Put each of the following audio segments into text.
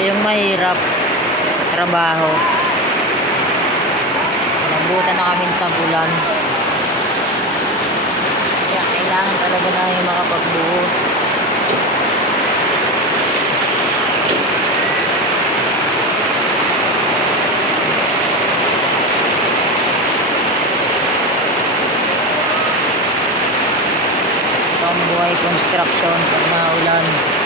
yung mahirap trabaho. Nabutan na kami sa bulan. Kaya kailangan talaga na yung makapagbuhos. Ito ang buhay construction pag naulan.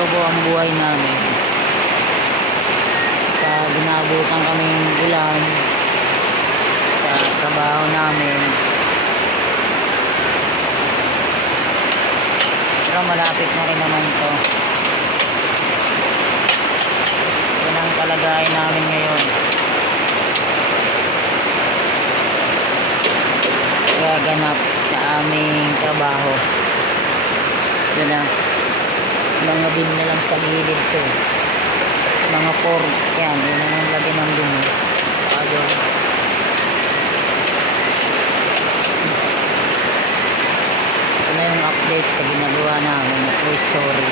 Ganito po ang buhay namin. Sa binabutan kaming ulan sa trabaho namin. Pero malapit na rin naman to. Yan ang kalagayan namin ngayon. gaganap sa aming trabaho. Yun na. Mga bin na lang sa gilid to. Mga por, yan, yun ang lagay ng bin. Doon. Ito na yung update sa ginagawa namin na Toy Story.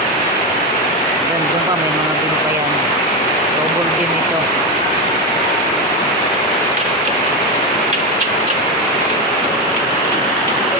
Doon pa, may mga bin pa yan. Double bin ito.